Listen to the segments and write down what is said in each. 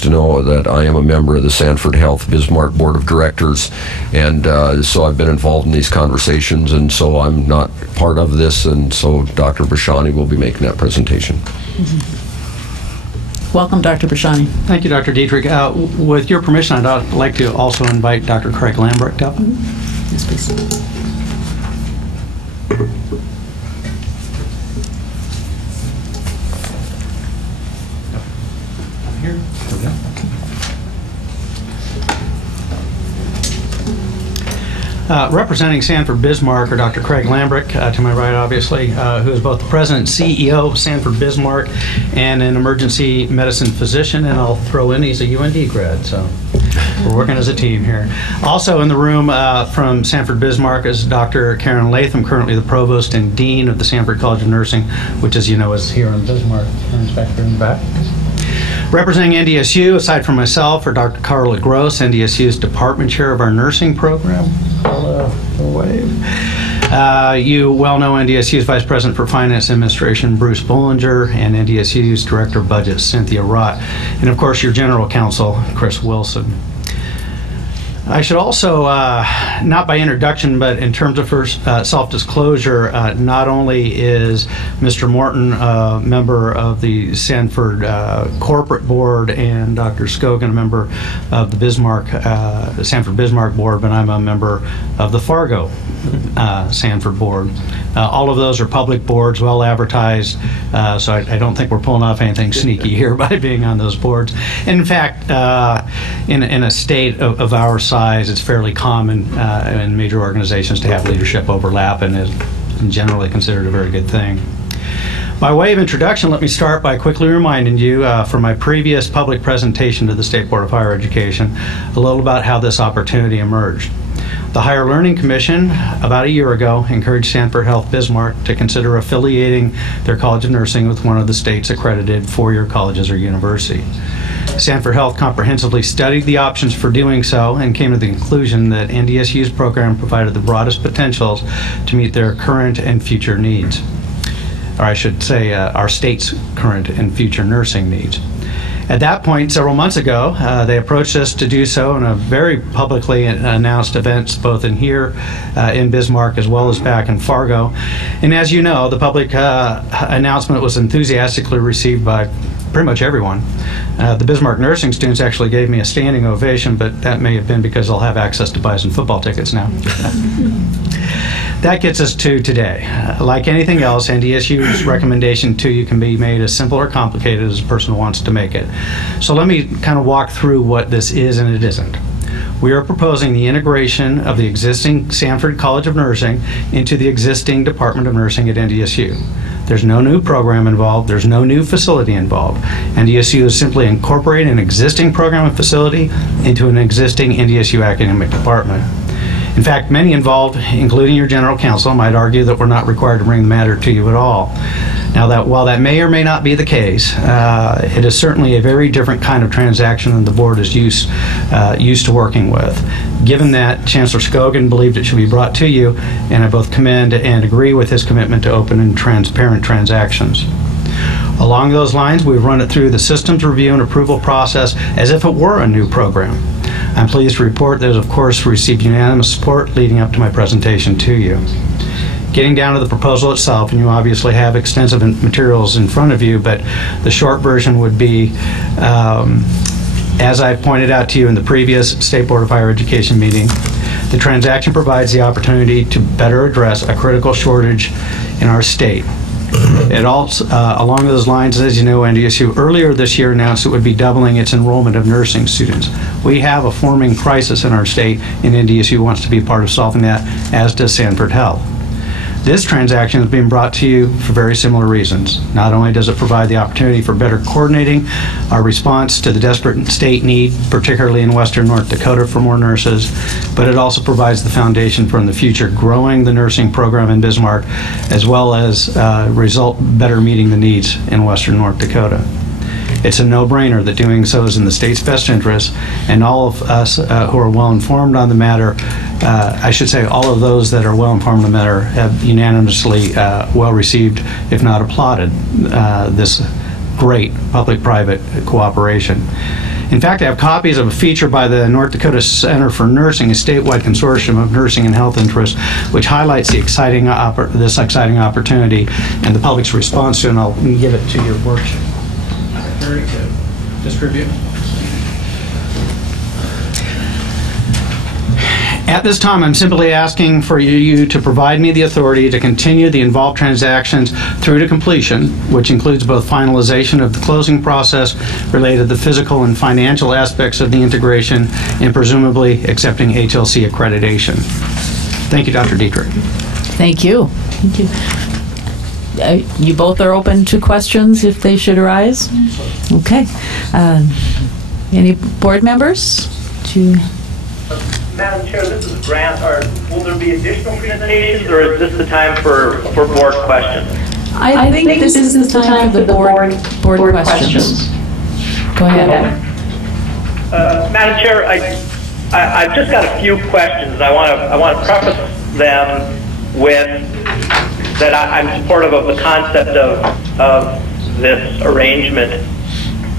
folks to know that I am a member of the Sanford Health Bismarck Board of Directors, and so I've been involved in these conversations, and so I'm not part of this, and so Dr. Bashani will be making that presentation. Welcome, Dr. Bashani. Thank you, Dr. Dietrich. With your permission, I'd like to also invite Dr. Craig Lambrecht up. Yes, please. Here. There we go. Representing Sanford Bismarck are Dr. Craig Lambrecht, to my right, obviously, who is both the president and CEO of Sanford Bismarck and an emergency medicine physician, and I'll throw in he's a UND grad, so we're working as a team here. Also in the room from Sanford Bismarck is Dr. Karen Latham, currently the provost and dean of the Sanford College of Nursing, which, as you know, is here in Bismarck. Turns back here in the back. Representing NDSU, aside from myself, are Dr. Carla Gross, NDSU's department chair of our nursing program. Carla, wave. You well know NDSU's Vice President for Finance and Administration, Bruce Bollinger, and NDSU's Director of Budget, Cynthia Rott. And of course, your General Counsel, Chris Wilson. I should also, not by introduction, but in terms of first self-disclosure, not only is Mr. Morton a member of the Sanford Corporate Board and Dr. Scogan a member of the Sanford Bismarck Board, but I'm a member of the Fargo Sanford Board. All of those are public boards, well advertised, so I don't think we're pulling off anything sneaky here by being on those boards. And in fact, in a state of our size, it's fairly common in major organizations to have leadership overlap, and is generally considered a very good thing. By way of introduction, let me start by quickly reminding you from my previous public presentation to the State Board of Higher Education a little about how this opportunity emerged. The Higher Learning Commission, about a year ago, encouraged Sanford Health Bismarck to consider affiliating their College of Nursing with one of the state's accredited four-year colleges or university. Sanford Health comprehensively studied the options for doing so and came to the conclusion that NDSU's program provided the broadest potentials to meet their current and future needs. Or I should say our state's current and future nursing needs. At that point, several months ago, they approached us to do so in a very publicly announced events, both in here in Bismarck as well as back in Fargo. And as you know, the public announcement was enthusiastically received by pretty much everyone. The Bismarck nursing students actually gave me a standing ovation, but that may have been because I'll have access to buy some football tickets now. That gets us to today. Like anything else, NDSU's recommendation to you can be made as simple or complicated as a person wants to make it. So let me kind of walk through what this is and it isn't. We are proposing the integration of the existing Sanford College of Nursing into the existing Department of Nursing at NDSU. There's no new program involved. There's no new facility involved. NDSU is simply incorporating an existing program and facility into an existing NDSU academic department. In fact, many involved, including your General Counsel, might argue that we're not required to bring the matter to you at all. Now, while that may or may not be the case, it is certainly a very different kind of transaction than the board is used to working with. Given that, Chancellor Scogan believed it should be brought to you, and I both commend and agree with his commitment to open and transparent transactions. Along those lines, we've run it through the systems review and approval process as if it were a new program. I'm pleased to report that it, of course, received unanimous support leading up to my presentation to you. Getting down to the proposal itself, and you obviously have extensive materials in front of you, but the short version would be, as I pointed out to you in the previous State Board of Higher Education meeting, the transaction provides the opportunity to better address a critical shortage in our state. It also, along those lines, as you know, NDSU earlier this year announced it would be doubling its enrollment of nursing students. We have a forming crisis in our state, and NDSU wants to be part of solving that, as does Sanford Health. This transaction is being brought to you for very similar reasons. Not only does it provide the opportunity for better coordinating our response to the desperate state need, particularly in western North Dakota for more nurses, but it also provides the foundation for in the future growing the nursing program in Bismarck, as well as better meeting the needs in western North Dakota. It's a no-brainer that doing so is in the state's best interest, and all of us who are well-informed on the matter, I should say all of those that are well-informed on the matter have unanimously well-received, if not applauded, this great public-private cooperation. In fact, I have copies of a feature by the North Dakota Center for Nursing, a statewide consortium of nursing and health interests, which highlights this exciting opportunity and the public's response to it, and I'll give it to your worship. Secretary to distribute. At this time, I'm simply asking for you to provide me the authority to continue the involved transactions through to completion, which includes both finalization of the closing process related to the physical and financial aspects of the integration and presumably accepting HLC accreditation. Thank you, Dr. Dietrich. Thank you. Thank you. You both are open to questions if they should arise? Okay. Any board members? Madam Chair, this is Grant. Will there be additional presentations, or is this the time for board questions? I think this is the time for the board questions. Go ahead. Madam Chair, I've just got a few questions. I want to preface them with that I'm supportive of the concept of this arrangement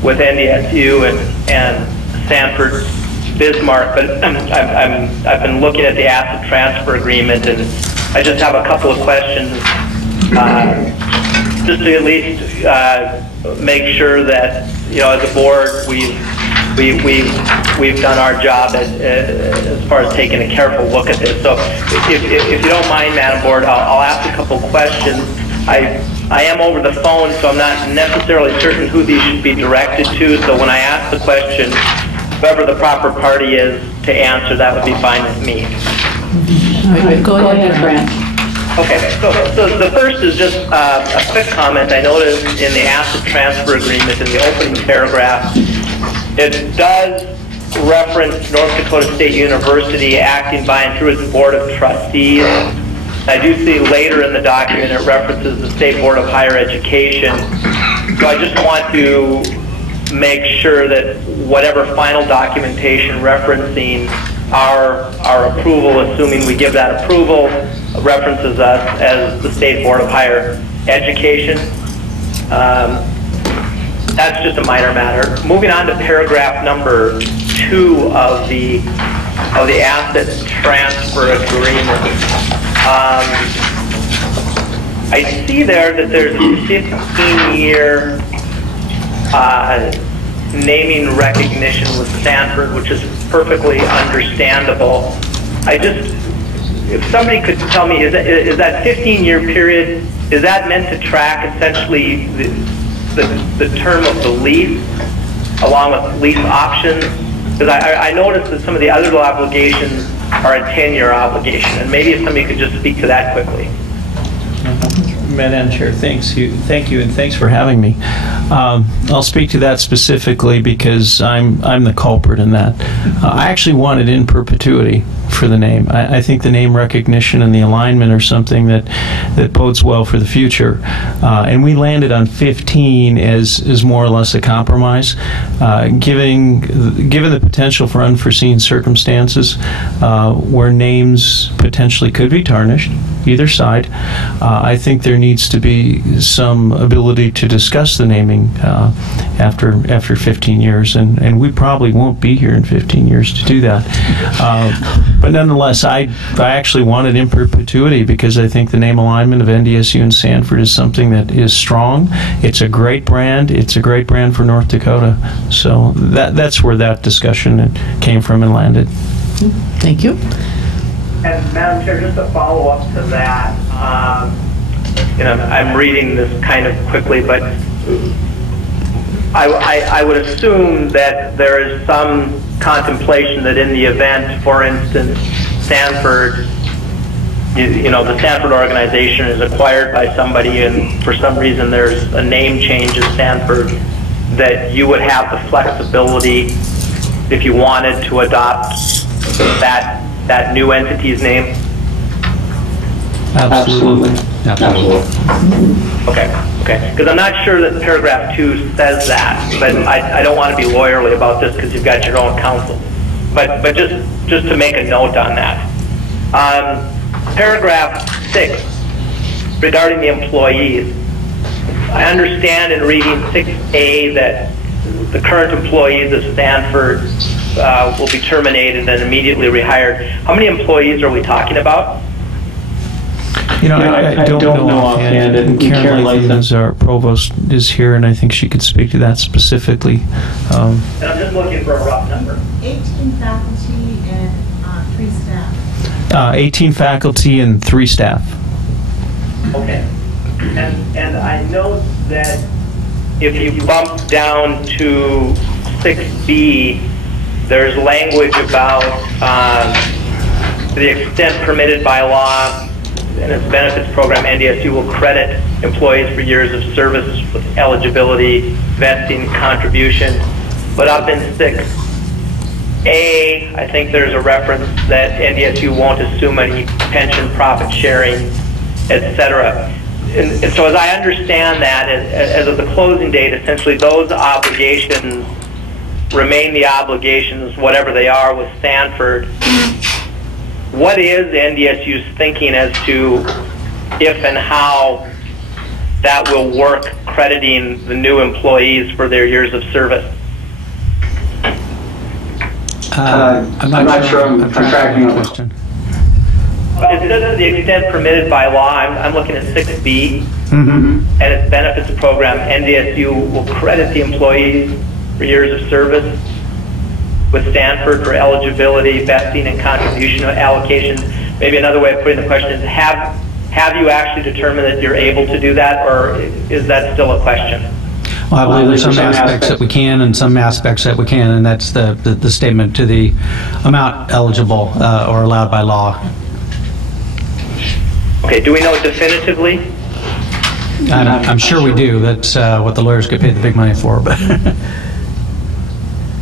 with NDSU and Sanford Bismarck, but I've been looking at the asset transfer agreement, and I just have a couple of questions, just to at least make sure that, you know, as a board we've done our job as far as taking a careful look at this. So if you don't mind, Madam Board, I'll ask a couple questions. I am over the phone, so I'm not necessarily certain who these should be directed to. So when I ask the question, whoever the proper party is to answer, that would be fine with me. All right, go ahead, Grant. Okay, so the first is just a quick comment. I noticed in the asset transfer agreement in the opening paragraph, it does reference North Dakota State University acting by and through its Board of Trustees. I do see later in the document it references the State Board of Higher Education. So I just want to make sure that whatever final documentation referencing our approval, assuming we give that approval, references us as the State Board of Higher Education. That's just a minor matter. Moving on to paragraph number 2 of the asset transfer agreement. I see there that there's a 15-year naming recognition with Sanford, which is perfectly understandable. If somebody could tell me, is that 15-year period, is that meant to track essentially the term of the lease along with lease options? Because I noticed that some of the other obligations are a 10-year obligation, and maybe if somebody could just speak to that quickly. Madam Chair, thank you, and thanks for having me. I'll speak to that specifically because I'm the culprit in that. I actually wanted in perpetuity for the name. I think the name recognition and the alignment are something that bodes well for the future. And we landed on 15 as more or less a compromise, given the potential for unforeseen circumstances where names potentially could be tarnished, either side. I think there needs to be some ability to discuss the naming after 15 years, and we probably won't be here in 15 years to do that. But nonetheless, I actually wanted in perpetuity because I think the name alignment of NDSU and Sanford is something that is strong. It's a great brand. It's a great brand for North Dakota. So that's where that discussion came from and landed. Thank you. And Madam Chair, just to follow up to that, I'm reading this kind of quickly, but I would assume that there is some contemplation that in the event, for instance, Sanford, the Sanford organization is acquired by somebody and for some reason there's a name change at Sanford, that you would have the flexibility if you wanted to adopt that new entity's name? Absolutely. Okay. Because I'm not sure that paragraph 2 says that, but I don't want to be lawyerly about this because you've got your own counsel. But just to make a note on that. Paragraph 6, regarding the employees. I understand in reading 6A that the current employees of Sanford will be terminated and immediately rehired. How many employees are we talking about? You know, I don't know offhand, and Karen Latham, our provost, is here, and I think she could speak to that specifically. And I'm just looking for a rough number. 18 faculty and 3 staff. 18 faculty and 3 staff. Okay. And I know that if you bump down to 6B, there's language about to the extent permitted by law and its benefits program, NDSU will credit employees for years of service with eligibility, vesting, contribution. But up in 6A, I think there's a reference that NDSU won't assume any pension profit sharing, etc. And so as I understand that, as of the closing date, essentially those obligations remain the obligations, whatever they are, with Sanford. What is NDSU's thinking as to if and how that will work crediting the new employees for their years of service? I'm not sure I'm tracking the question. It says to the extent permitted by law. I'm looking at 6B and its benefits program. NDSU will credit the employees for years of service with Sanford for eligibility, vesting, and contribution allocations. Maybe another way of putting the question is, have you actually determined that you're able to do that, or is that still a question? Well, I believe there's some aspects that we can and some aspects that we can, and that's the statement to the amount eligible or allowed by law. Okay, do we know definitively? I'm sure we do. That's what the lawyers get paid the big money for. But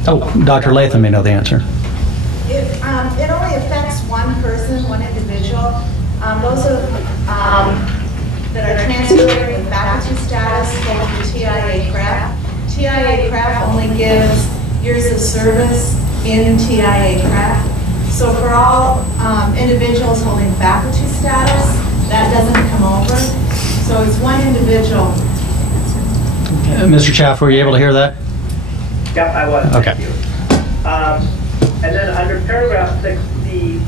oh, Dr. Latham may know the answer. It only affects one person, one individual. Those that are transferring with faculty status go to TIA CRAF. TIA CRAF only gives years of service in TIA CRAF. So for all individuals holding faculty status, that doesn't come over. So it's one individual. Mr. Chaff, were you able to hear that? Yep, I was. Okay. Thank you. And then under paragraph 6C,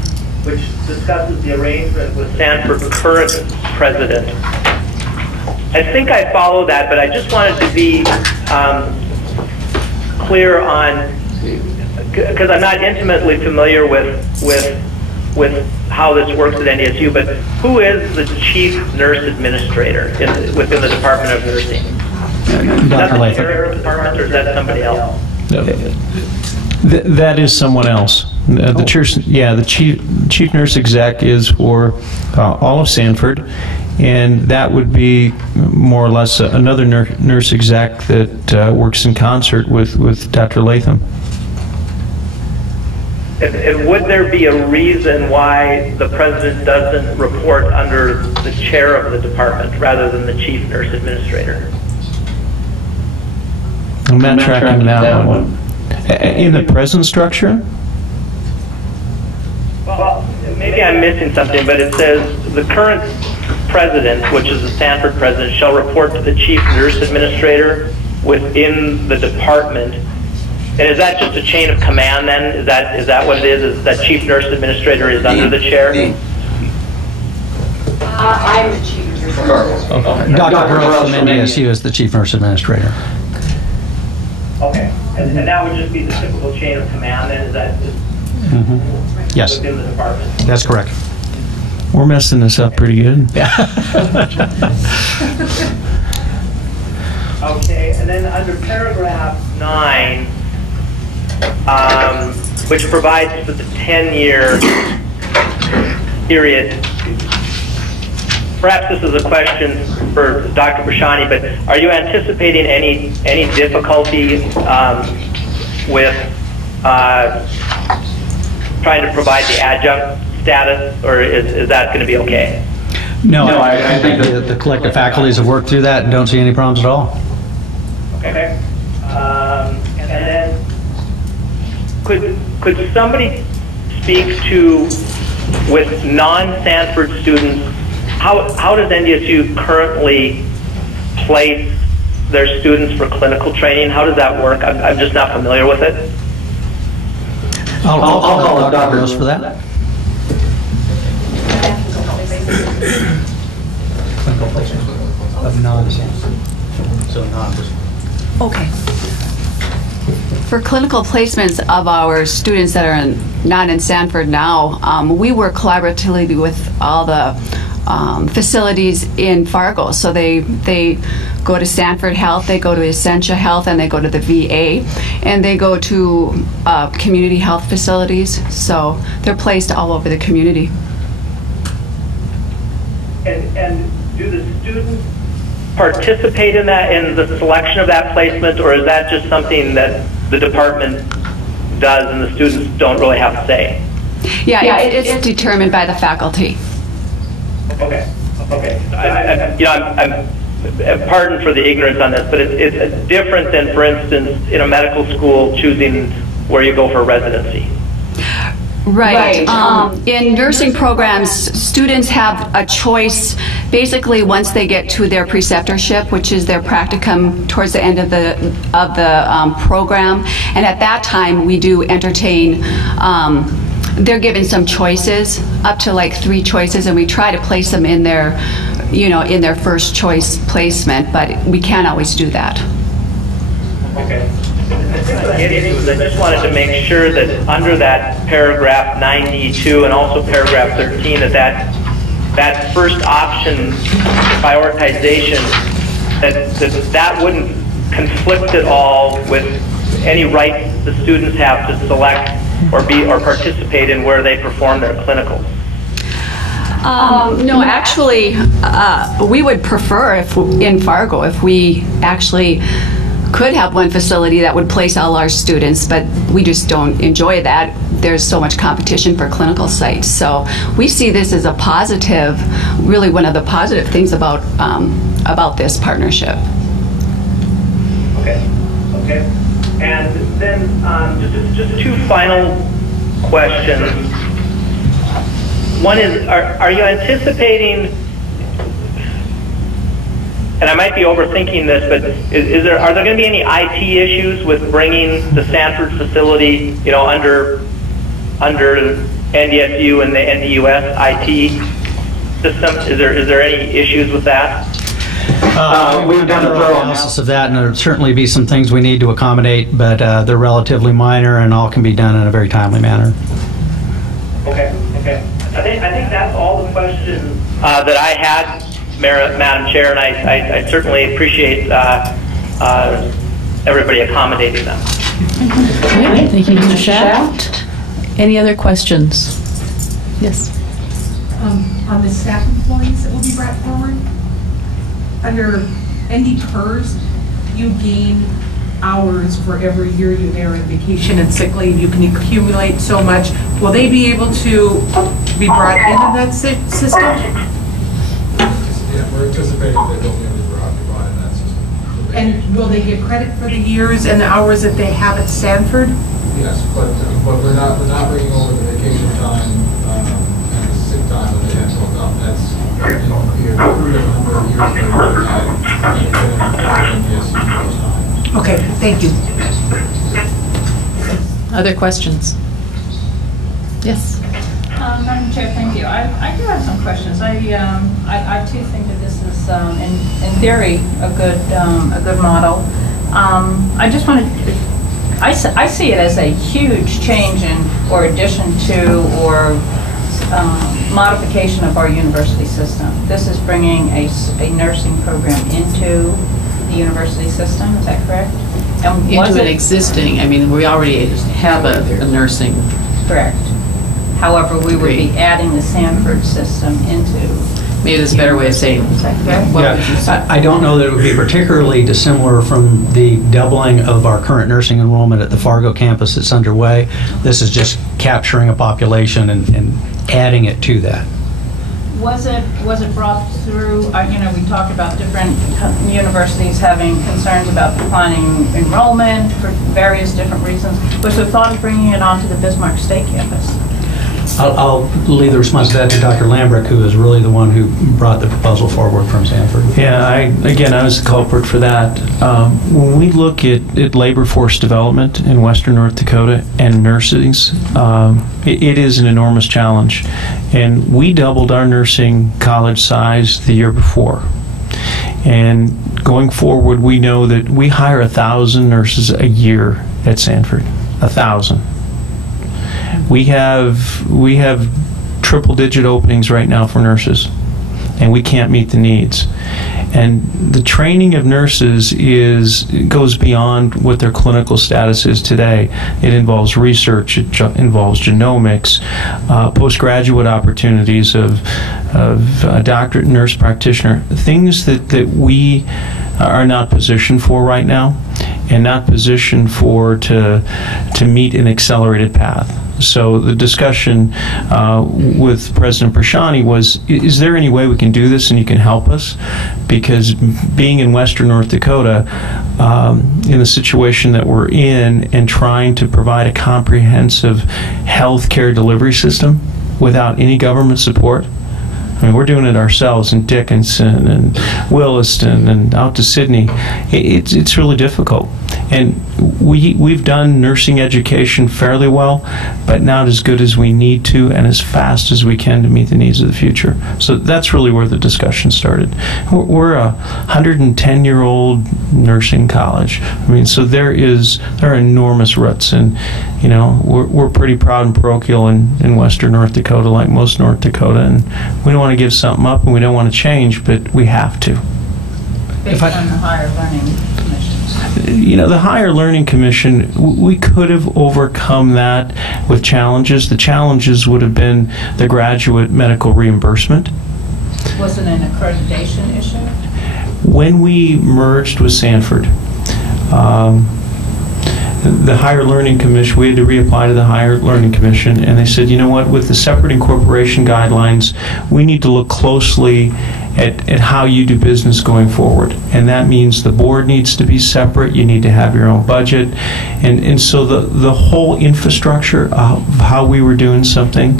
which discusses the arrangement with Sanford's current president, I think I follow that, but I just wanted to be clear on, because I'm not intimately familiar with how this works at NDSU, but who is the chief nurse administrator within the Department of Nursing? Dr. Latham. Department, or is that somebody else? That is someone else. The chief nurse exec is for all of Sanford, and that would be more or less another nurse exec that works in concert with Dr. Latham. And would there be a reason why the president doesn't report under the chair of the department rather than the chief nurse administrator? I'm not tracking that one. In the present structure? Well, maybe I'm missing something, but it says the current president, which is the Sanford president, shall report to the chief nurse administrator within the department. And is that just a chain of command then? Is that what it is? Is that chief nurse administrator is under the chair? I'm the chief nurse administrator. Dr. Gross from NDSU is the chief nurse administrator. Okay. And that would just be the typical chain of command then? Is that just Yes, within the department? that's correct. We're messing this up pretty good. Okay, and then under paragraph 9, which provides for the 10-year period, perhaps this is a question for Dr. Bashani, but are you anticipating any difficulty with trying to provide the adjunct status, or is that going to be okay? No, I think the collective faculties have worked through that and don't see any problems at all. Okay. And then could somebody speak to, with non-Sanford students, how does NDSU currently place their students for clinical training? How does that work? I'm just not familiar with it. I'll call Dr. Rose for that. Clinical placement of non-Sanford. So Okay. For clinical placements of our students that are not in Sanford now, we work collaboratively with all the facilities in Fargo. So they go to Sanford Health, they go to Essentia Health, and they go to the VA, and they go to community health facilities. So they're placed all over the community. And do the students participate in that, in the selection of that placement, or is that just something that the department does and the students don't really have to say? Yeah, it's determined by the faculty. Okay. I'm pardon for the ignorance on this, but it's different than, for instance, in a medical school choosing where you go for residency. Right. In nursing programs, students have a choice basically once they get to their preceptorship, which is their practicum towards the end of the program. And at that time, we do entertain, they're given some choices, up to like 3 choices, and we try to place them in their, in their first choice placement, but we can't always do that. Okay. I just wanted to make sure that under that paragraph 92 and also paragraph 13 that first option prioritization, that wouldn't conflict at all with any rights the students have to select or participate in where they perform their clinicals. No, actually, we would prefer in Fargo if we actually could have one facility that would place all our students, but we just don't enjoy that. There's so much competition for clinical sites. So we see this as a positive, really one of the positive things about this partnership. Okay. And then just 2 final questions. One is, are you anticipating, and I might be overthinking this, but are there going to be any IT issues with bringing the Sanford facility, under NDSU and the NDUS IT system? Is there any issues with that? We've done a thorough analysis of that, and there would certainly be some things we need to accommodate, but they're relatively minor, and all can be done in a very timely manner. Okay. I think that's all the questions that I had, Madam Chair, and I certainly appreciate everybody accommodating them. Okay, thank you, Mr. Shaft. Any other questions? Yes. On the staff employees that will be brought forward, under ND-PERS, you gain hours for every year you are on vacation and sick leave. You can accumulate so much. Will they be able to be brought into that system? Yeah, we're anticipating that they'll be able to brought in that system. And will they get credit for the years and the hours that they have at Sanford? Yes, but we're not bringing over the vacation time and the sick time that they have built up. That's the number of years that we've had. Okay, thank you. Other questions? Yes. Madam Chair, thank you. I do have some questions. I too think that this is, in theory, a good model. I just wanted, I see it as a huge change in, or addition to, or modification of our university system. This is bringing a nursing program into the university system. Is that correct? And Into an existing, we already have a nursing. Correct. However, we would be adding the Sanford system into. Maybe there's a better way of saying it. Yeah, I don't know that it would be particularly dissimilar from the doubling of our current nursing enrollment at the Fargo campus that's underway. This is just capturing a population and adding it to that. Was it brought through, we talked about different universities having concerns about declining enrollment for various different reasons. Was there thought of bringing it onto the Bismarck State campus? I'll leave the response to that to Dr. Lambrick, who is really the one who brought the proposal forward from Sanford. Yeah, I was the culprit for that. When we look at labor force development in Western North Dakota and nurses, it is an enormous challenge. And we doubled our nursing college size the year before. And going forward, we know that we hire 1,000 nurses a year at Sanford. 1,000. We have triple-digit openings right now for nurses, and we can't meet the needs. And the training of nurses goes beyond what their clinical status is today. It involves research, it involves genomics, postgraduate opportunities of doctorate nurse practitioner, things that we are not positioned for right now, and not positioned for to meet an accelerated path. So the discussion with President Prashani was, is there any way we can do this and you can help us? Because being in Western North Dakota, in the situation that we're in, and trying to provide a comprehensive health care delivery system without any government support, I mean, we're doing it ourselves in Dickinson and Williston and out to Sydney. It's really difficult. And we've done nursing education fairly well, but not as good as we need to and as fast as we can to meet the needs of the future. So that's really where the discussion started. We're a 110-year-old nursing college. I mean, so there are enormous roots, and you know, we're pretty proud and parochial in Western North Dakota, like most North Dakota, and we don't want to give something up and we don't want to change, but we have to. Based on the higher learning commissions. You know, the Higher Learning Commission, we could have overcome that with challenges. The challenges would have been the graduate medical reimbursement. Was it an accreditation issue? When we merged with Sanford, the Higher Learning Commission, we had to reapply to the Higher Learning Commission, and they said, you know what, with the separate incorporation guidelines, we need to look closely at how you do business going forward. And that means the board needs to be separate, you need to have your own budget, and so the whole infrastructure of how we were doing something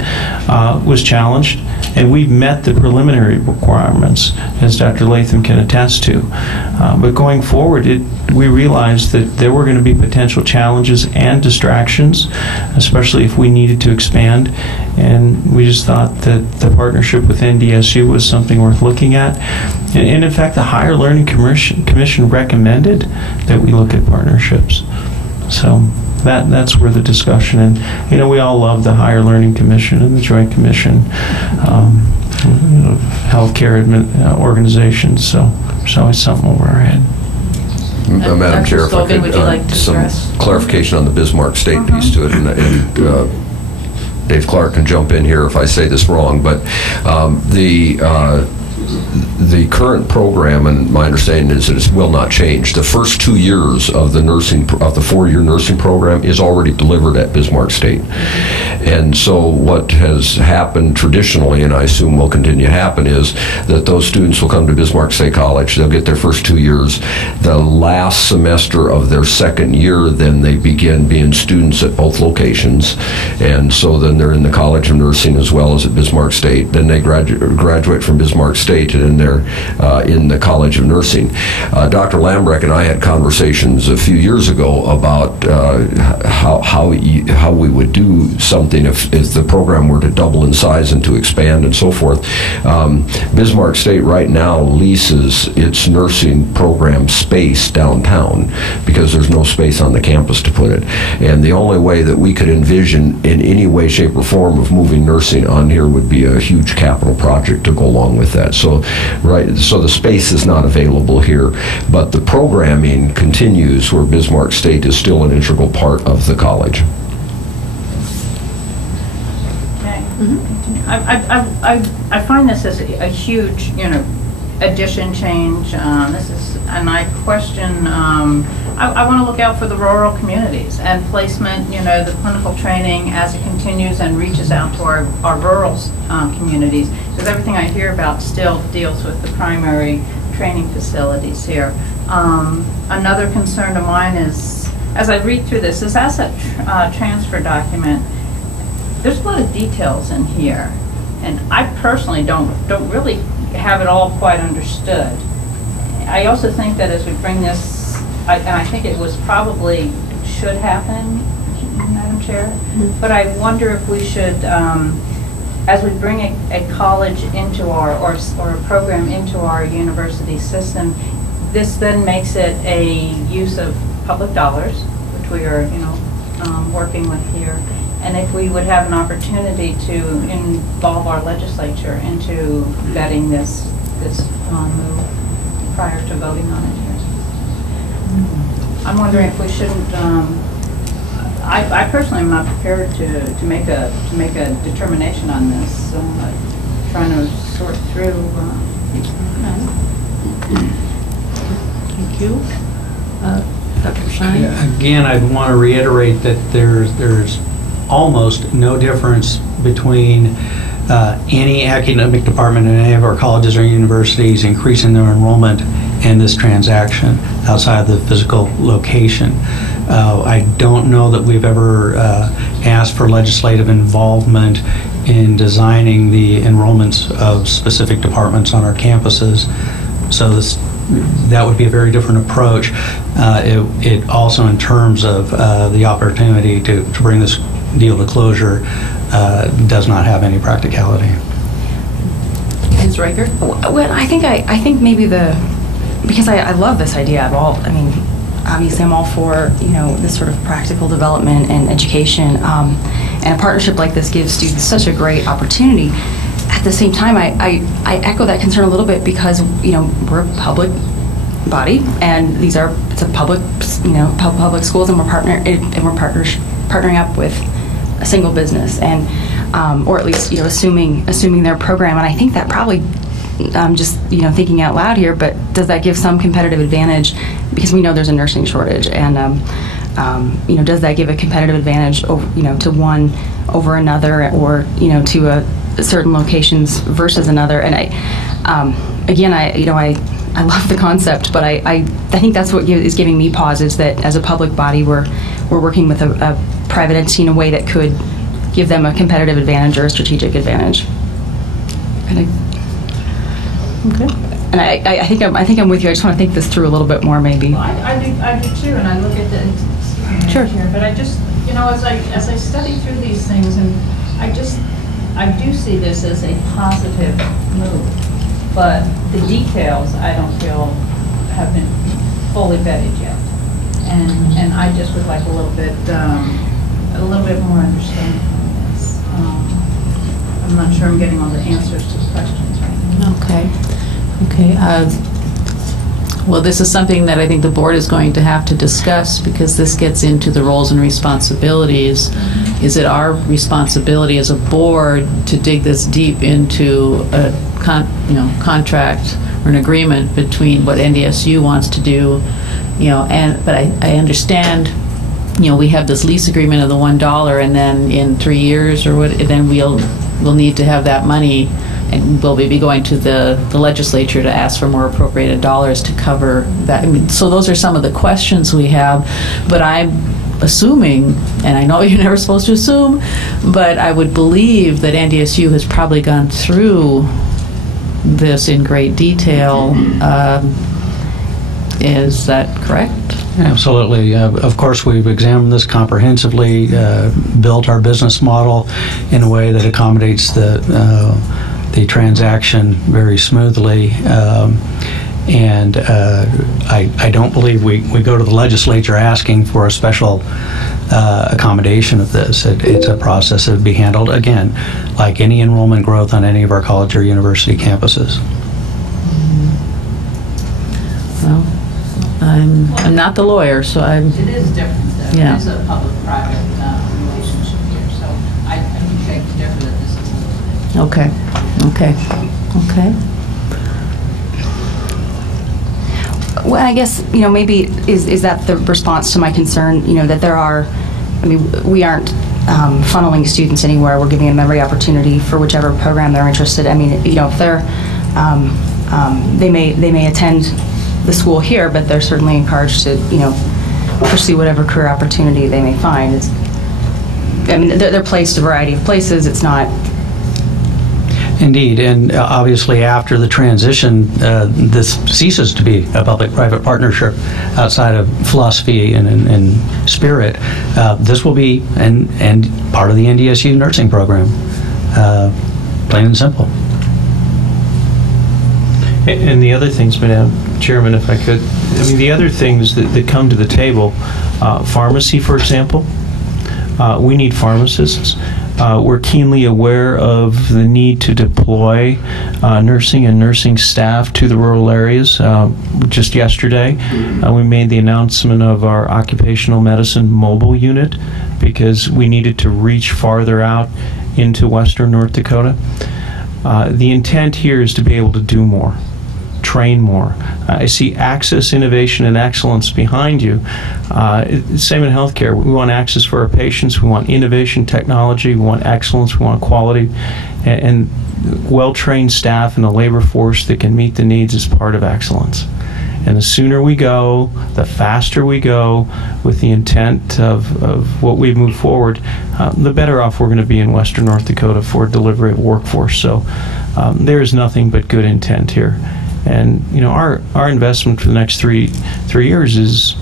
was challenged, and we've met the preliminary requirements, as Dr. Latham can attest to. But going forward, we realized that there were going to be potential challenges and distractions, especially if we needed to expand, and we just thought that the partnership with NDSU was something worth looking at. And in fact, the Higher Learning Commission recommended that we look at partnerships. So that's where the discussion, and you know, we all love the Higher Learning Commission and the Joint Commission, healthcare organizations, so there's always something over our head. Madam Chair, if I could, would you like to some address? Clarification on the Bismarck State piece to it, and Dave Clark can jump in here if I say this wrong, but the current program, and my understanding is that it will not change. The first 2 years of the 4-year nursing program is already delivered at Bismarck State. And so what has happened traditionally, and I assume will continue to happen, is that those students will come to Bismarck State College, they'll get their first 2 years. The last semester of their second year, then they begin being students at both locations. And so then they're in the College of Nursing as well as at Bismarck State. Then they graduate from Bismarck State, and then they're in the College of Nursing. Dr. Lambrick and I had conversations a few years ago about how we would do something if the program were to double in size and to expand and so forth. Bismarck State right now leases its nursing program space downtown because there's no space on the campus to put it. And the only way that we could envision in any way, shape, or form of moving nursing on here would be a huge capital project to go along with that. So the space is not available here, but the programming continues where Bismarck State is still an integral part of the college. I find this as a huge, addition change. And I question. I want to look out for the rural communities and placement. The clinical training as it continues and reaches out to our rural communities, because everything I hear about still deals with the primary training facilities here. Another concern of mine is, as I read through this asset transfer document, there's a lot of details in here, and I personally don't really have it all quite understood. I also think that as we bring this, and I think it was probably should happen, Madam Chair, but I wonder if we should, as we bring a college into our, or a program into our university system, this then makes it a use of public dollars, which we are, working with here. And if we would have an opportunity to involve our legislature into vetting this move prior to voting on it here. I'm wondering if we shouldn't. I personally am not prepared to make a determination on this. Trying to sort through. Thank you. Dr. Shine? Again, I'd want to reiterate that there's almost no difference between any academic department in any of our colleges or universities increasing their enrollment and this transaction outside the physical location. I don't know that we've ever asked for legislative involvement in designing the enrollments of specific departments on our campuses. So that would be a very different approach. It also, in terms of the opportunity to bring this deal to closure, does not have any practicality. Ms. Riker? Well, I think maybe because I love this idea of obviously I'm all for, this sort of practical development and education, and a partnership like this gives students such a great opportunity. At the same time, I echo that concern a little bit because, we're a public body, and it's a public, public schools, and we're partnering up with a single business, and or at least assuming their program. And I think that probably, I'm just thinking out loud here, but does that give some competitive advantage, because we know there's a nursing shortage, and does that give a competitive advantage over, to one over another, or to certain locations versus another? And I love the concept, but I think that's what is giving me pause, is that as a public body, we're working with a private entity in a way that could give them a competitive advantage or a strategic advantage. And I think I'm with you. I just want to think this through a little bit more, maybe. Well, I do too, and I look at the sure here. But I just, as I study through these things, and I do see this as a positive move, but the details I don't feel have been fully vetted yet, and I just would like a little bit more understanding on this. I'm not sure I'm getting all the answers to the questions right now. Okay. Well, this is something that I think the board is going to have to discuss, because this gets into the roles and responsibilities. Mm-hmm. Is it our responsibility as a board to dig this deep into a contract or an agreement between what NDSU wants to do, but I understand, we have this lease agreement of the $1, and then in 3 years or what, then we'll need to have that money, and we'll be going to the legislature to ask for more appropriated dollars to cover that. So those are some of the questions we have, but I'm assuming, and I know you're never supposed to assume, but I would believe that NDSU has probably gone through this in great detail. Is that correct? Absolutely. Of course, we've examined this comprehensively, built our business model in a way that accommodates the transaction very smoothly. And I don't believe we go to the legislature asking for a special accommodation of this. It's a process that would be handled, again, like any enrollment growth on any of our college or university campuses. Well, I'm not the lawyer, so I'm... It is different, though. Yeah. It is a public-private relationship here, so I do think it's different that this is... Okay. Well, I guess, maybe is that the response to my concern, that there are, we aren't funneling students anywhere. We're giving them every opportunity for whichever program they're interested in. If they're, they may attend the school here, but they're certainly encouraged to, pursue whatever career opportunity they may find. I mean, they're placed a variety of places. It's not. Indeed, and obviously after the transition, this ceases to be a public-private partnership outside of philosophy and spirit. This will be and part of the NDSU nursing program, plain and simple. And the other things, Madam Chairman, if I could, I mean, the other things that come to the table, pharmacy, for example, we need pharmacists. We're keenly aware of the need to deploy nursing and nursing staff to the rural areas. Just yesterday, we made the announcement of our occupational medicine mobile unit because we needed to reach farther out into western North Dakota. The intent here is to be able to do more, train more. I see access, innovation, and excellence behind you. Same in healthcare. We want access for our patients. We want innovation, technology. We want excellence. We want quality. And well-trained staff and a labor force that can meet the needs is part of excellence. And the sooner we go, the faster we go with the intent of what we move forward, the better off we're going to be in western North Dakota for delivery of workforce. So there is nothing but good intent here. And you know, our investment for the next three years is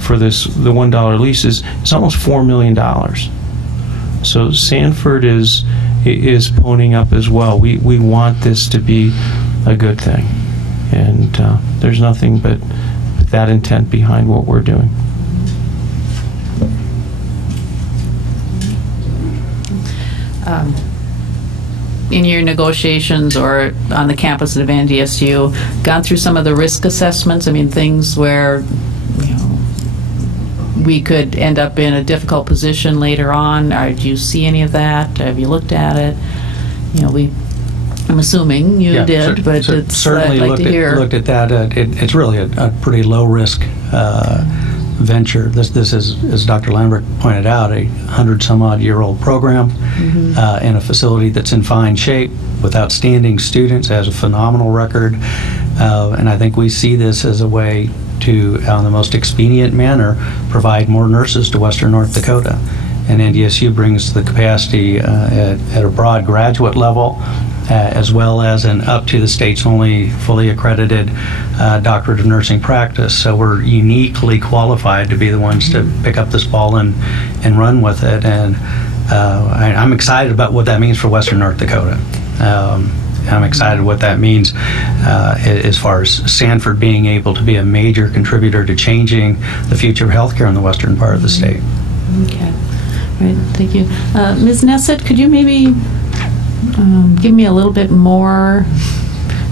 for the $1 lease is almost $4 million. So Sanford is ponying up as well. We want this to be a good thing, and there's nothing but that intent behind what we're doing. In your negotiations or on the campus of NDSU, gone through some of the risk assessments? I mean, things where, you know, we could end up in a difficult position later on. Do you see any of that? Have you looked at it? You know, I'm assuming you did, but it's certainly I'd like to hear. Looked at that. It's really a pretty low risk venture. This is, as Dr. Lambert pointed out, a 100-some-odd-year-old program in a facility that's in fine shape with outstanding students, has a phenomenal record, and I think we see this as a way to, in the most expedient manner, provide more nurses to western North Dakota. And NDSU brings the capacity at a broad graduate level, as well as an up to the state's only fully accredited doctorate of nursing practice. So we're uniquely qualified to be the ones to pick up this ball and run with it. And I'm excited about what that means for western North Dakota. I'm excited what that means as far as Sanford being able to be a major contributor to changing the future of healthcare in the western part of the state. Okay. All right. Thank you. Ms. Nessett, could you maybe give me a little bit more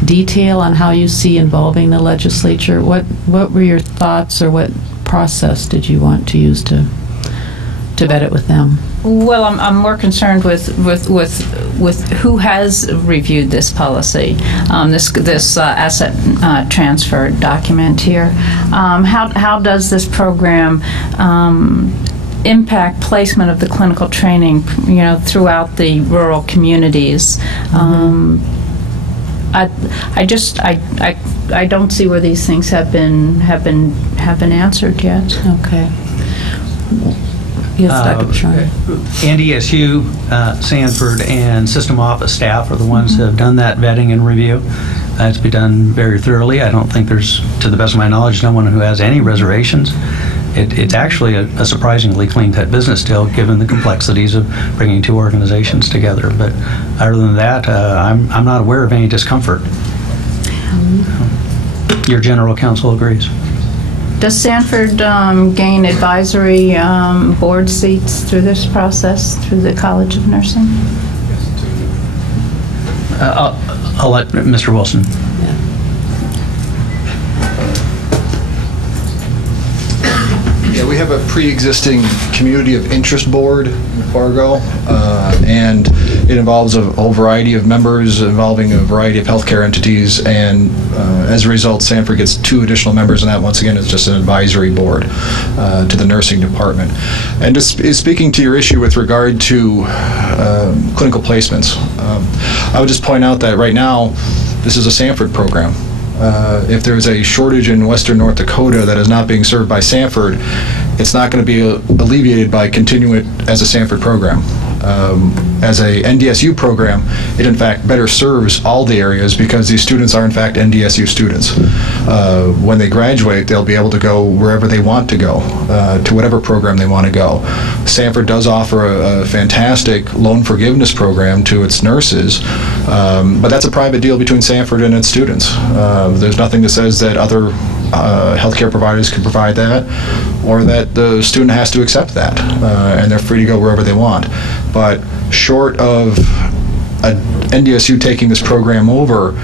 detail on how you see involving the legislature? What were your thoughts, or what process did you want to use to vet it with them? Well, I'm more concerned with who has reviewed this policy, this asset transfer document here. How does this program impact placement of the clinical training, you know, throughout the rural communities? I don't see where these things have been answered yet. Okay. Yes, Dr. Bashani. NDSU, Sanford, and system office staff are the ones that have done that vetting and review. It's been done very thoroughly. I don't think there's, to the best of my knowledge, no one who has any reservations. It's actually a surprisingly clean-cut business still, given the complexities of bringing two organizations together. But other than that, I'm not aware of any discomfort. Your general counsel agrees. Does Sanford gain advisory board seats through this process, through the College of Nursing? I'll let Mr. Wilson. Yeah, we have a pre-existing community of interest board in Fargo, and it involves a whole variety of members involving a variety of healthcare entities, and as a result, Sanford gets 2 additional members, and that, once again, is just an advisory board to the nursing department. And just speaking to your issue with regard to clinical placements, I would just point out that right now, this is a Sanford program. If there's a shortage in western North Dakota that is not being served by Sanford, it's not going to be alleviated by continuing it as a Sanford program. As a NDSU program, it in fact better serves all the areas because these students are in fact NDSU students. When they graduate, they'll be able to go wherever they want to go, to whatever program they want to go. Sanford does offer a fantastic loan forgiveness program to its nurses, but that's a private deal between Sanford and its students. There's nothing that says that other healthcare providers can provide that, or that the student has to accept that, and they're free to go wherever they want. But short of a NDSU taking this program over,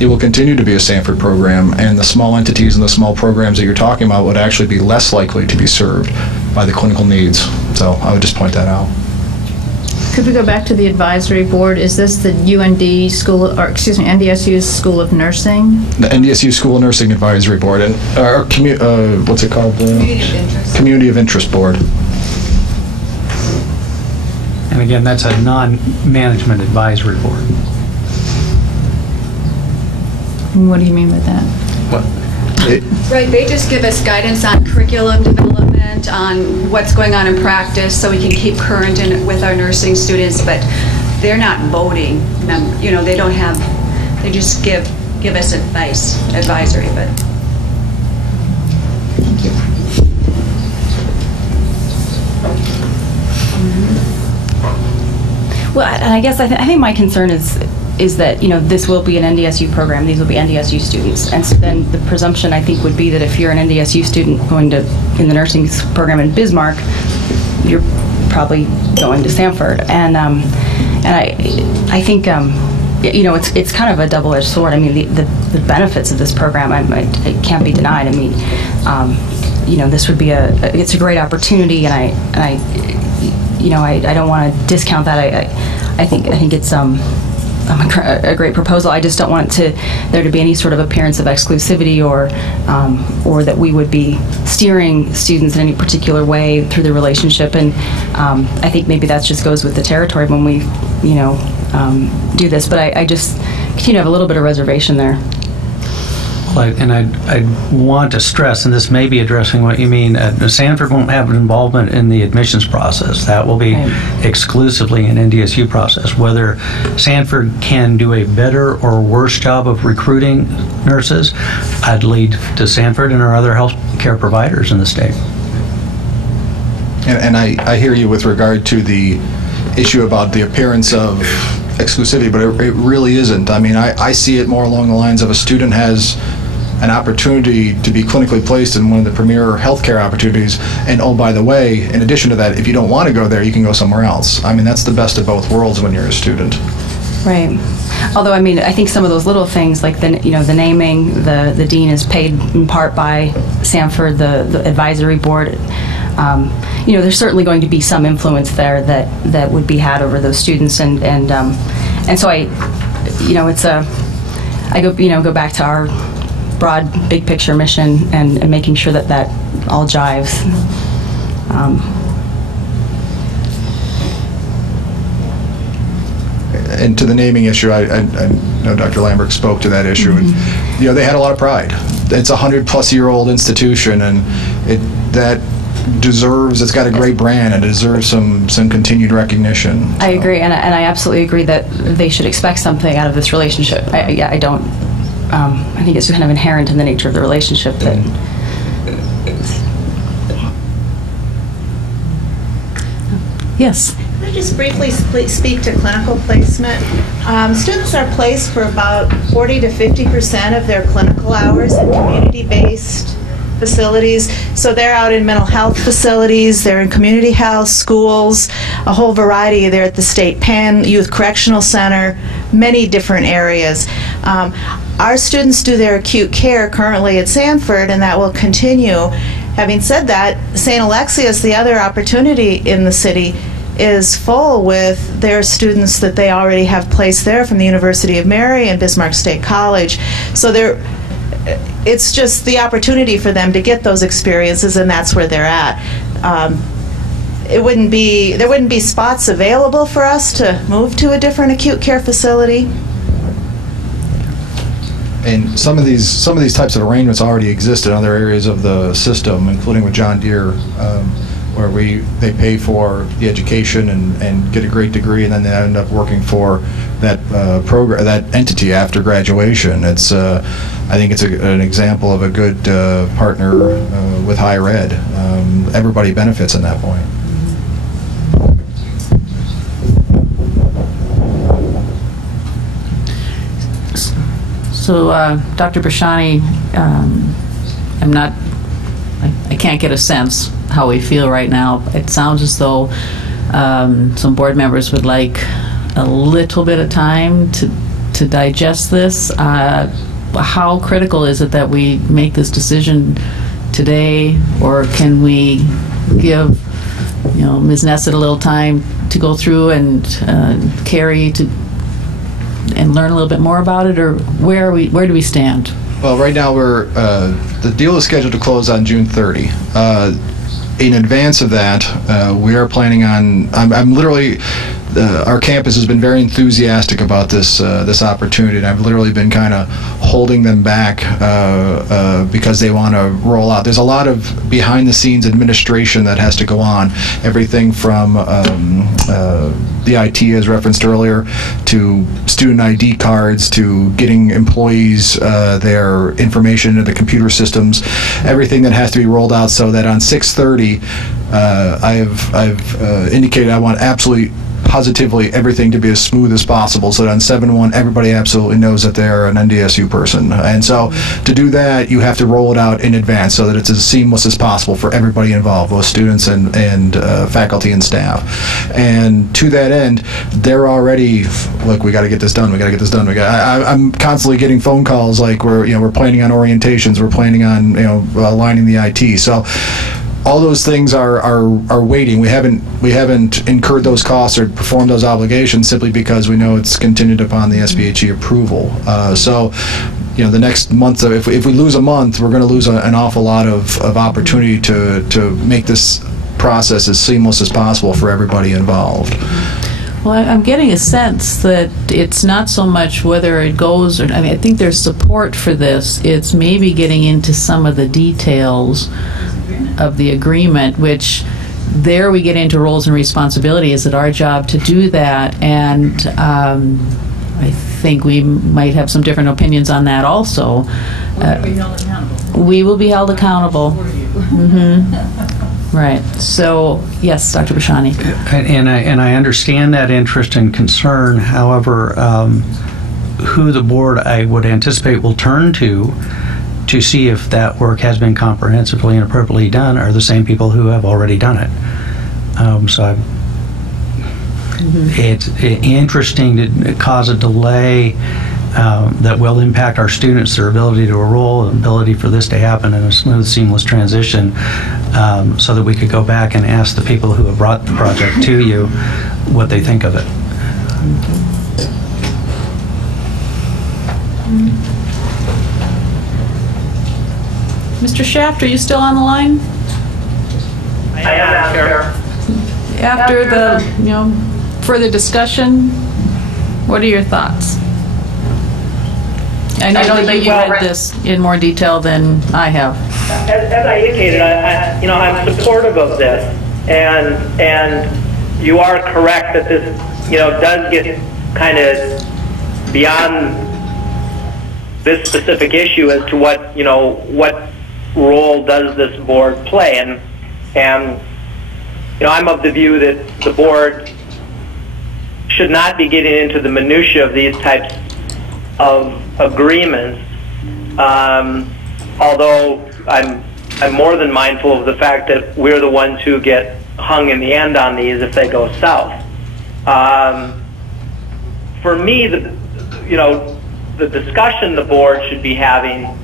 it will continue to be a Sanford program, and the small entities and the small programs that you're talking about would actually be less likely to be served by the clinical needs. So I would just point that out. Could we go back to the advisory board? Is this the UND School, or excuse me, NDSU's School of Nursing? The NDSU School of Nursing Advisory Board, and what's it called? Community of Interest. Community of Interest Board. And again, that's a non-management advisory board. What do you mean by that? Right, they just give us guidance on curriculum development, on what's going on in practice, so we can keep current with our nursing students, but they're not voting. You know, they don't have, they just give us advisory, but. Thank you. Well, and I guess I think my concern is that, you know, this will be an NDSU program, these will be NDSU students, and so then the presumption I think would be that if you're an NDSU student going to in the nursing program in Bismarck, you're probably going to Sanford, and I think you know, it's kind of a double-edged sword. I mean, the benefits of this program it can't be denied. I mean, you know, this would be it's a great opportunity, and I you know, I don't want to discount that. I think it's a great proposal. I just don't want there to be any sort of appearance of exclusivity or that we would be steering students in any particular way through the relationship. And I think maybe that just goes with the territory when we, you know, do this. But I just continue to have a little bit of reservation there. And I want to stress, and this may be addressing what you mean, Sanford won't have an involvement in the admissions process. That will be exclusively an NDSU process. Whether Sanford can do a better or worse job of recruiting nurses, I'd lead to Sanford and our other health care providers in the state. And I hear you with regard to the issue about the appearance of exclusivity, but it really isn't. I mean, I see it more along the lines of a student has an opportunity to be clinically placed in one of the premier healthcare opportunities, and oh, by the way, in addition to that, if you don't want to go there, you can go somewhere else. I mean, that's the best of both worlds when you're a student. Right. Although, I mean, I think some of those little things, like the naming, the dean is paid in part by Sanford, the advisory board. You know, there's certainly going to be some influence there that would be had over those students, and so you know, I go back to our broad, big picture mission and making sure that all jives. And to the naming issue, I know Dr. Lambert spoke to that issue. Mm-hmm. And, you know, they had a lot of pride. It's a 100-plus-year-old institution, and it's got a great brand, and it deserves some continued recognition. I agree, and I absolutely agree that they should expect something out of this relationship. I don't. I think it's kind of inherent in the nature of the relationship that. Yes. Can I just briefly speak to clinical placement? Students are placed for about 40 to 50% of their clinical hours in community-based facilities. So they're out in mental health facilities, they're in community health, schools, a whole variety. They're at the State Penn, Youth Correctional Center, many different areas. Our students do their acute care currently at Sanford, and that will continue. Having said that, St. Alexius, the other opportunity in the city, is full with their students that they already have placed there from the University of Mary and Bismarck State College. So it's just the opportunity for them to get those experiences, and that's where they're at. There wouldn't be spots available for us to move to a different acute care facility. and some of these types of arrangements already exist in other areas of the system, including with John Deere, where they pay for the education and get a great degree, and then they end up working for that program, that entity after graduation. It's I think it's an example of a good partner with higher ed. Everybody benefits in that point. So, Dr. Bashani, I can't get a sense how we feel right now. It sounds as though some board members would like a little bit of time to digest this. How critical is it that we make this decision today, or can we give Ms. Nessett a little time to go through and Carrie and learn a little bit more about it, or where do we stand? Well, right now the deal is scheduled to close on June 30. In advance of that, we are planning on. I'm literally. Our campus has been very enthusiastic about this opportunity, and I've literally been kind of holding them back because they want to roll out. There's a lot of behind-the-scenes administration that has to go on. Everything from the IT, as referenced earlier, to student ID cards, to getting employees their information into the computer systems. Everything that has to be rolled out so that on 6/30, I've indicated I want absolutely positively everything to be as smooth as possible, so that on 7/1 everybody absolutely knows that they're an NDSU person. And so to do that, you have to roll it out in advance so that it's as seamless as possible for everybody involved, both students and faculty and staff. And to that end, they're already, look, we got to get this done. We got to get this done. I'm constantly getting phone calls like we're planning on orientations, we're planning on aligning the IT. So all those things are waiting. We haven't incurred those costs or performed those obligations simply because we know it's contingent upon the SBHE approval. So, the next month, if we lose a month, we're going to lose an awful lot of opportunity to make this process as seamless as possible for everybody involved. Well, I'm getting a sense that it's not so much whether it goes, or I think there's support for this. It's maybe getting into some of the details of the agreement, which there we get into roles and responsibility. Is it our job to do that? And I think we might have some different opinions on that also. We will be held accountable. Mm-hmm. Right. So, yes, Dr. Bashani. And I understand that interest and concern. However, who the board, I would anticipate, will turn to see if that work has been comprehensively and appropriately done are the same people who have already done it. It's interesting to cause a delay that will impact our students, their ability to enroll, and ability for this to happen in a smooth, seamless transition, so that we could go back and ask the people who have brought the project to you what they think of it. Mr. Shaft, are you still on the line? I am, Chair. After the further discussion, what are your thoughts? I know that you read this in more detail than I have. As I indicated, I'm supportive of this, and you are correct that this does get kind of beyond this specific issue as to what role does this board play, and I'm of the view that the board should not be getting into the minutia of these types of agreements, although I'm more than mindful of the fact that we're the ones who get hung in the end on these if they go south. For me, the discussion the board should be having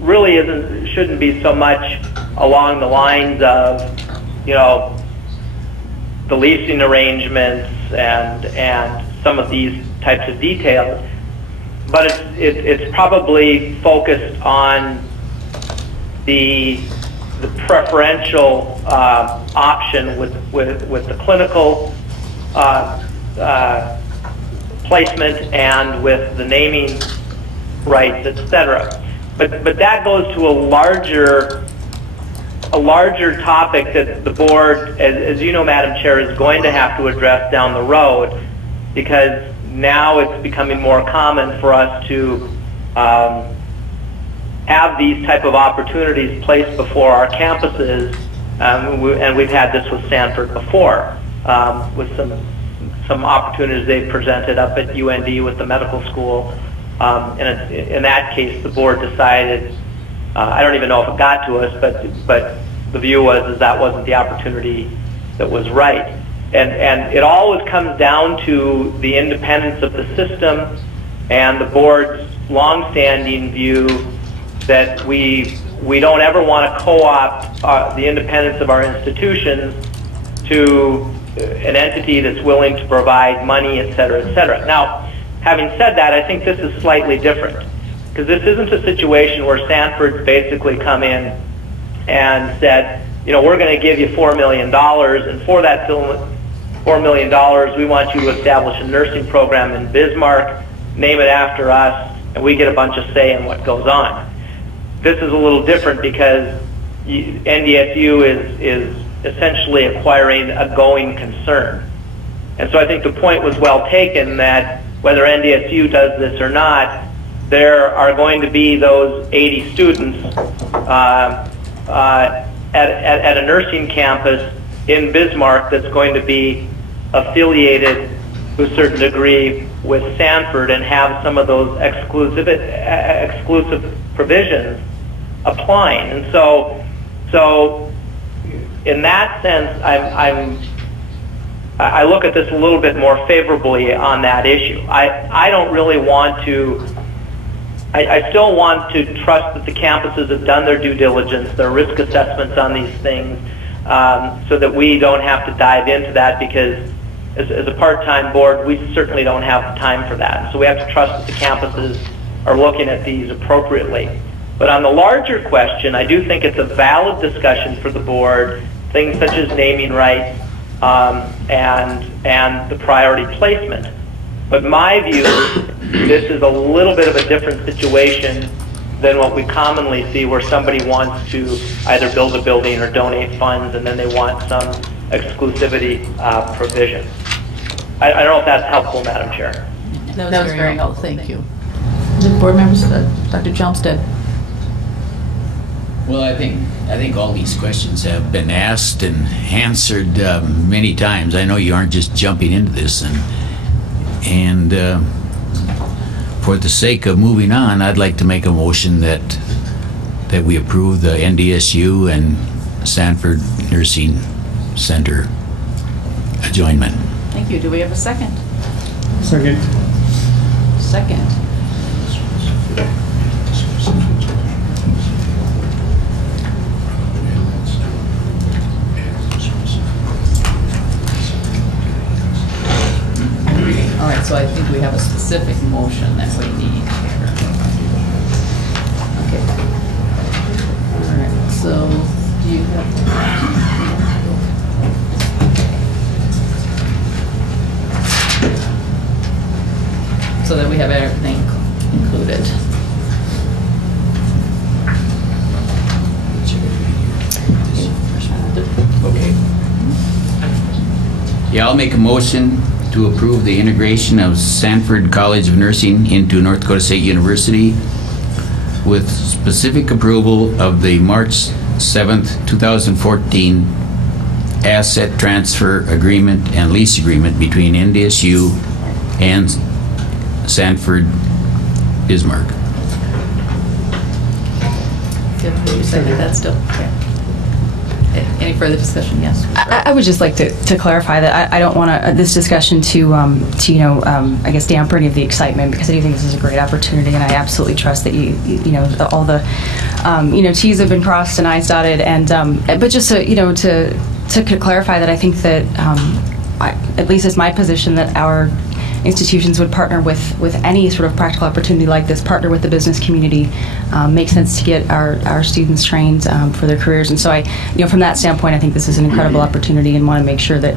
really shouldn't be so much along the lines of the leasing arrangements and some of these types of details, but it's probably focused on the preferential option with the clinical placement and with the naming rights, etc. But that goes to a larger topic that the board, as you know, Madam Chair, is going to have to address down the road, because now it's becoming more common for us to have these type of opportunities placed before our campuses, and we've had this with Sanford before, with some opportunities they've presented up at UND with the medical school. And in that case, the board decided, I don't even know if it got to us, but the view was that wasn't the opportunity that was right. And it always comes down to the independence of the system and the board's longstanding view that we don't ever want to co-opt the independence of our institutions to an entity that's willing to provide money, et cetera, et cetera. Now, having said that, I think this is slightly different, because this isn't a situation where Sanford's basically come in and said, you know, we're going to give you $4 million, and for that $4 million, we want you to establish a nursing program in Bismarck, name it after us, and we get a bunch of say in what goes on. This is a little different because NDSU is essentially acquiring a going concern. And so I think the point was well taken that whether NDSU does this or not, there are going to be those 80 students at a nursing campus in Bismarck that's going to be affiliated to a certain degree with Sanford and have some of those exclusive provisions applying. And so in that sense, I look at this a little bit more favorably on that issue. I don't really want to, I still want to trust that the campuses have done their due diligence, their risk assessments on these things, so that we don't have to dive into that, because as a part-time board, we certainly don't have the time for that. So we have to trust that the campuses are looking at these appropriately. But on the larger question, I do think it's a valid discussion for the board, things such as naming rights, and the priority placement. But my view, this is a little bit of a different situation than what we commonly see, where somebody wants to either build a building or donate funds, and then they want some exclusivity provision. I don't know if that's helpful, Madam Chair. That was very helpful. Thank you. The board members, Dr. Chelmstead. Well, I think all these questions have been asked and answered many times. I know you aren't just jumping into this, and for the sake of moving on, I'd like to make a motion that we approve the NDSU and Sanford Nursing Center adjournment. Thank you. Do we have a second? Second. Second. All right, so I think we have a specific motion that we need here. Okay. All right, so do you have... So that we have everything included. Okay. Yeah, I'll make a motion to approve the integration of Sanford College of Nursing into North Dakota State University with specific approval of the March 7th, 2014 asset transfer agreement and lease agreement between NDSU and Sanford Bismarck. You second that still? Okay. Any further discussion? Yes. I would just like to clarify that I don't want this discussion to I guess damper any of the excitement, because I do think this is a great opportunity, and I absolutely trust that all the T's have been crossed and I's dotted, and but just to clarify that I think that at least it's my position that our institutions would partner with any sort of practical opportunity like this, partner with the business community, makes sense to get our students trained for their careers. And so from that standpoint, I think this is an incredible opportunity, and want to make sure that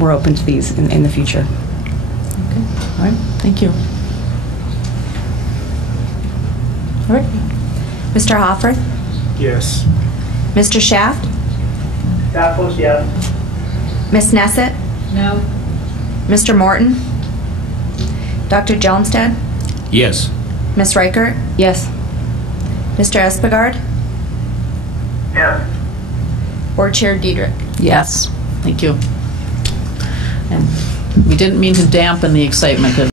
we're open to these in the future. Okay, all right, thank you. All right. Mr. Hofford? Yes. Mr. Shaft? Shaft votes yes. Ms. Nesset? No. Mr. Morton? Dr. Jelmstad? Yes. Ms. Reichert? Yes. Mr. Espegard? Yes. Board Chair Diedrich? Yes, thank you. And we didn't mean to dampen the excitement of